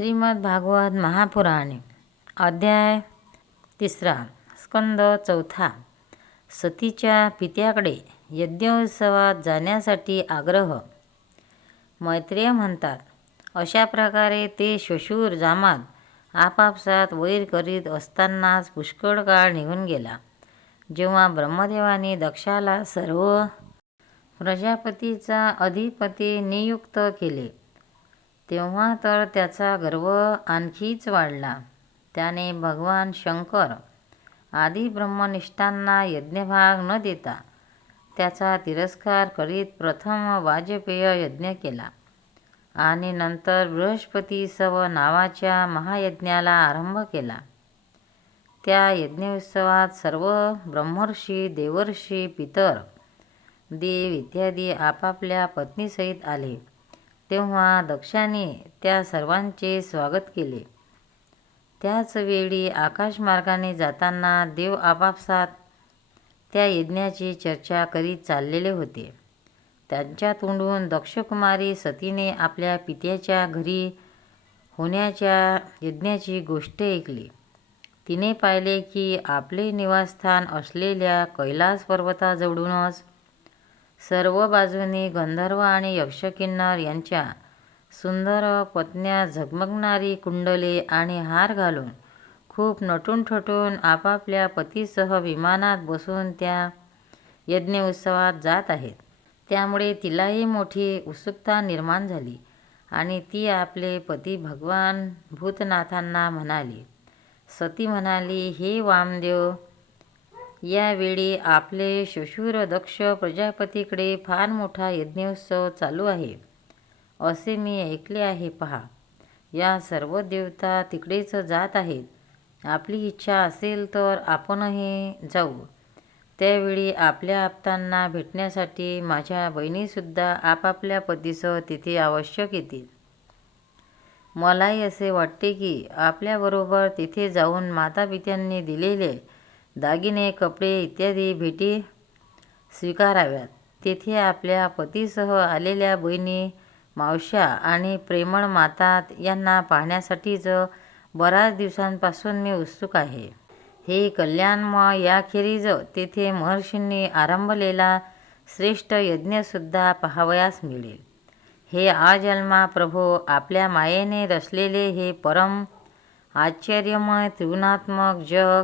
श्रीमद भागवत महापुराणे अध्याय तिसरा स्कंद चौथा सतीच्या पित्याकडे यज्ञोत्सवात जाण्यासाठी आग्रह मैत्रेय म्हणतात अशा प्रकारे ते शशूर जामात आपापसात वैर करीत असतानाच पुष्कळ काळ निघून गेला. जेव्हा ब्रह्मदेवाने दक्षाला सर्व प्रजापतीचा अधिपती नियुक्त केले तेव्हा तर त्याचा गर्व आणखीच वाढला. त्याने भगवान शंकर आदी ब्रह्मनिष्ठांना यज्ञभाग न देता त्याचा तिरस्कार करीत प्रथम वाजपेय यज्ञ केला. आणि नंतर बृहस्पती सव नावाच्या महायज्ञाला आरंभ केला. त्या यज्ञोत्सवात सर्व ब्रह्मर्षी देवर्षी पितर देव इत्यादी आपापल्या पत्नीसहित आले. तेव्हा दक्षाने त्या सर्वांचे स्वागत केले. त्याच वेळी आकाशमार्गाने जाताना देव आपापसात त्या यज्ञाची चर्चा करीत चाललेले होते. त्यांच्या तोंडून दक्षकुमारी सतीने आपल्या पित्याच्या घरी होण्याच्या यज्ञाची गोष्ट ऐकली. तिने पाहिले की आपले निवासस्थान असलेल्या कैलास पर्वताजवळूनच सर्व बाजूंनी गंधर्व आणि यक्षकिन्नर यांच्या सुंदर पत्न्या झगमगणारी कुंडले आणि हार घालून खूप नटून ठटून आपापल्या पतीसह विमानात बसून त्या यज्ञ उत्सवात जात आहेत. त्यामुळे तिलाही मोठी उत्सुकता निर्माण झाली आणि ती आपले पती भगवान भूतनाथांना म्हणाली सती म्हणाली हे वामदेव यावेळी आपले शशूर दक्ष प्रजापतीकडे फार मोठा यज्ञोत्सव चालू आहे. असे मी ऐकले आहे पहा. या सर्व देवता तिकडेच जात आहेत. आपली इच्छा असेल तर आपणही जाऊ. त्यावेळी आपल्या आप्तांना भेटण्यासाठी माझ्या बहिणीसुद्धा आपापल्या पतीसह तिथे आवश्यक येतील. मलाही असे वाटते की आपल्याबरोबर तिथे जाऊन मातापित्यांनी दिलेले दागिने कपडे इत्यादी भेटी स्वीकाराव्यात. तेथे आपल्या पतीसह आलेल्या बहिणी मावश्या आणि प्रेमळ माता यांना पाहण्यासाठीच बऱ्याच दिवसांपासून मी उत्सुक आहे. हे कल्याणमय याखेरीज तेथे महर्षींनी आरंभलेला श्रेष्ठ यज्ञसुद्धा पाहावयास मिळेल. हे आजन्मा प्रभो आपल्या मायेने रचलेले हे परम आश्चर्यमय त्रिगुणात्मक जग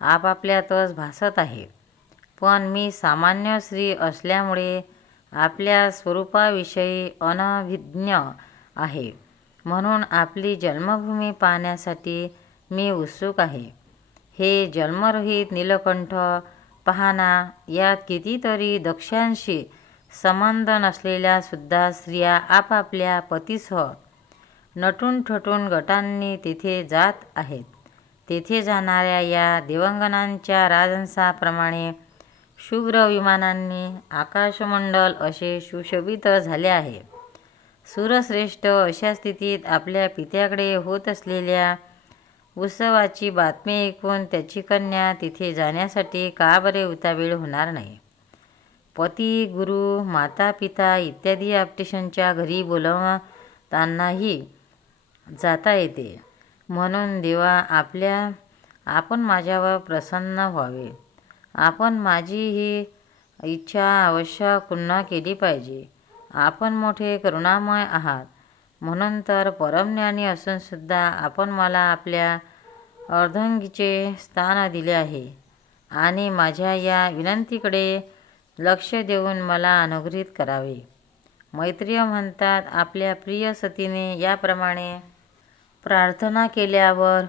आपापल्यातच भासत आहे. पण मी सामान्य स्त्री असल्यामुळे आपल्या स्वरूपाविषयी अनभिज्ञ आहे. म्हणून आपली जन्मभूमी पाहण्यासाठी मी उत्सुक आहे. हे जन्मरहित नीलकंठ पाहना यात कितीतरी दक्षांशी संबंध नसलेल्या सुद्धा स्त्रिया आपापल्या पतीसह नटून ठटून गटांनी तिथे जात आहेत. तेथे जाणाऱ्या या देवांगनांच्या राजहंसाप्रमाणे शुभ्र विमानांनी आकाशमंडल असे सुशोभित झाले आहे. सूरश्रेष्ठ अशा स्थितीत आपल्या पित्याकडे होत असलेल्या उत्सवाची बातमी ऐकून त्याची कन्या तिथे जाण्यासाठी का बरे उतावीळ होणार नाही? पती गुरु माता पिता इत्यादी आपटेशनच्या घरी बोलवतानाही जाता येते. म्हणून देवा आपल्या आपण माझ्यावर प्रसन्न व्हावे. आपण माझी ही इच्छा अवश्य पुन्हा केली पाहिजे. आपण मोठे करुणामय आहात. म्हणून तर परमज्ञानी असूनसुद्धा आपण मला आपल्या अर्धांगीचे स्थान दिले आहे. आणि माझ्या या विनंतीकडे लक्ष देऊन मला अनुग्रहित करावे. मैत्रीय म्हणतात आपल्या प्रिय सतीने याप्रमाणे प्रार्थना केल्यावर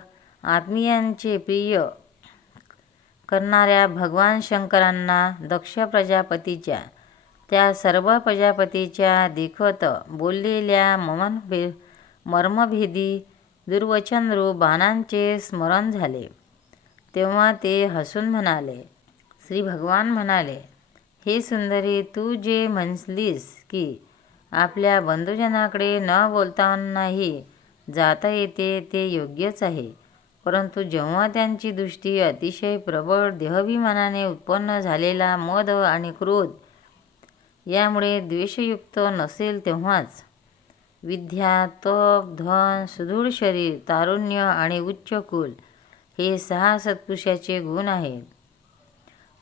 आत्मीयांचे प्रिय करणाऱ्या भगवान शंकरांना दक्ष प्रजापतीच्या त्या सर्व प्रजापतीच्या देखत बोललेल्या ममनभे मर्मभेदी दुर्वचनरूप बाणांचे स्मरण झाले. तेव्हा ते हसून म्हणाले श्री भगवान म्हणाले हे सुंदरी तू जे म्हणलीस की आपल्या बंधुजनाकडे न बोलतानाही जाता येते ते योग्यच आहे. परंतु जेव्हा त्यांची दृष्टी अतिशय प्रबळ देहाभिमानाने उत्पन्न झालेला मद आणि क्रोध यामुळे द्वेषयुक्त नसेल तेव्हाच. विद्या तप धन सुदृढ शरीर तारुण्य आणि उच्च कुल हे सहा सत्पुरुषाचे गुण आहेत.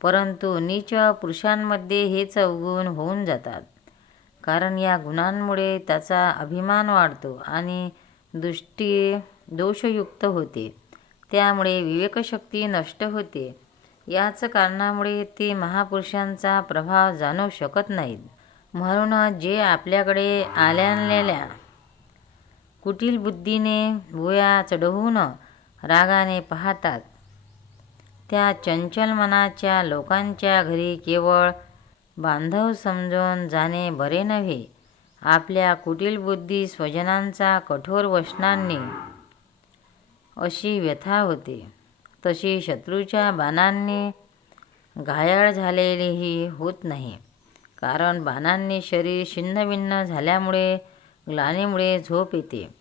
परंतु नीच पुरुषांमध्ये हेच अवगुण होऊन जातात. कारण या गुणांमुळे त्याचा अभिमान वाढतो आणि दृष्टी दोषयुक्त होते. त्यामुळे विवेकशक्ती नष्ट होते. याच कारणामुळे ते महापुरुषांचा प्रभाव जाणू शकत नाहीत. म्हणून जे आपल्याकडे आल्यानलेल्या कुटील बुद्धीने भुया चढवून रागाने पाहतात. त्या चंचल मनाच्या लोकांच्या घरी केवळ बांधव समजून जाणे बरे नव्हे. आपल्या कुटील बुद्धी स्वजनांचा कठोर वचनांनी अशी व्यथा होते. तशी शत्रूच्या बाणांनी घायाळ झालेलीही होत नाही. कारण बाणांनी शरीर छिन्नभिन्न झाल्यामुळे ग्लानीमुळे झोप येते.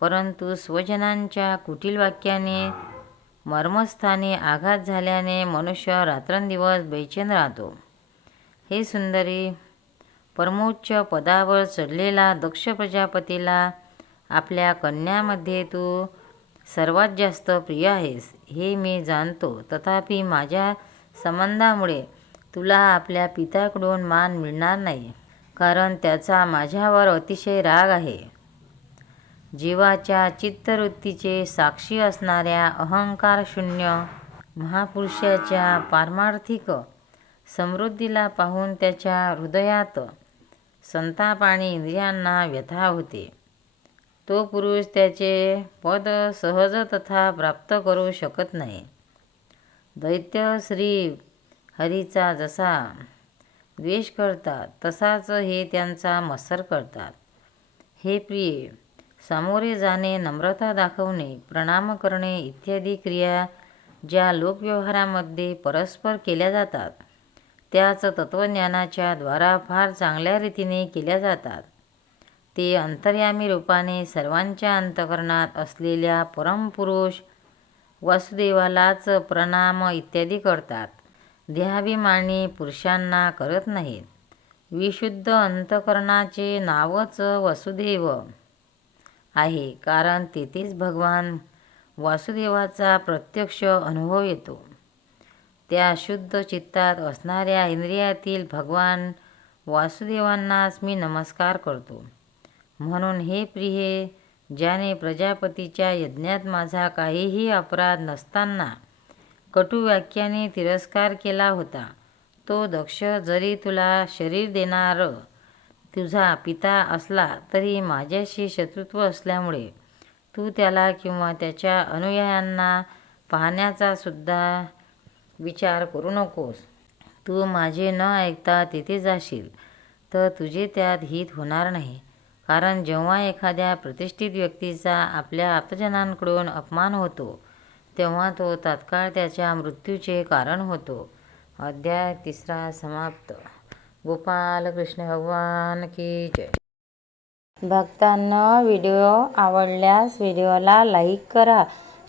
परंतु स्वजनांच्या कुटील वाक्याने मर्मस्थानी आघात झाल्याने मनुष्य रात्रंदिवस बेचैन राहतो. हे सुंदरी परमोच्च पदावर चढलेला दक्ष प्रजापतीला आपल्या कन्यामध्ये तू सर्वात जास्त प्रिय आहेस हे मी जाणतो. तथापि माझ्या संबंधामुळे तुला आपल्या पित्याकडून मान मिळणार नाही कारण त्याचा माझ्यावर अतिशय राग आहे. जीवाच्या चित्तवृत्तीचे साक्षी असणाऱ्या अहंकारशून्य महापुरुषाच्या पारमार्थिक समृद्धीला पाहून त्याच्या हृदयात संताप आणि इंद्रियांना व्यथा होते. तो पुरुष त्याचे पद सहज तथा प्राप्त करू शकत नाही. दैत्य श्री हरीचा जसा द्वेष करतात तसाच हे त्यांचा मत्सर करतात. हे प्रिय सामोरे जाणे नम्रता दाखवणे प्रणाम करणे इत्यादी क्रिया ज्या लोकव्यवहारामध्ये परस्पर केल्या जातात. त्याच तत्त्वज्ञानाच्या द्वारा फार चांगल्या रीतीने केल्या जातात. ते अंतर्यामी रूपाने सर्वांच्या अंतकरणात असलेल्या परमपुरुष वासुदेवालाच प्रणाम इत्यादी करतात. देहाभिमानी पुरुषांना करत नाहीत. विशुद्ध अंतकरणाचे नावच वसुदेव आहे कारण तेथेच भगवान वासुदेवाचा प्रत्यक्ष अनुभव येतो. त्या शुद्ध चित्तात असणाऱ्या इंद्रियातील भगवान वासुदेवांनाच मी नमस्कार करतो. म्हणून हे प्रिये ज्याने प्रजापतीच्या यज्ञात माझा काहीही अपराध नसताना कटू वाक्याने तिरस्कार केला होता तो दक्ष जरी तुला शरीर देणार तुझा पिता असला तरी माझ्याशी शत्रुत्व असल्यामुळे तू त्याला किंवा त्याच्या अनुयायांना पाहण्याचा सुद्धा विचार करू नकोस. तू माझे न ऐकता तिथे जाशील तर तुझे त्यात हित होणार नाही. कारण जेव्हा एखाद्या प्रतिष्ठित व्यक्तीचा आपल्या आप्तजनांकडून अपमान होतो तेव्हा तो तात्काळ त्याच्या मृत्यूचे कारण होतो. अध्याय तिसरा समाप्त. गोपाल कृष्ण भगवान की जय. भक्तांना व्हिडिओ आवडल्यास व्हिडिओला लाईक करा.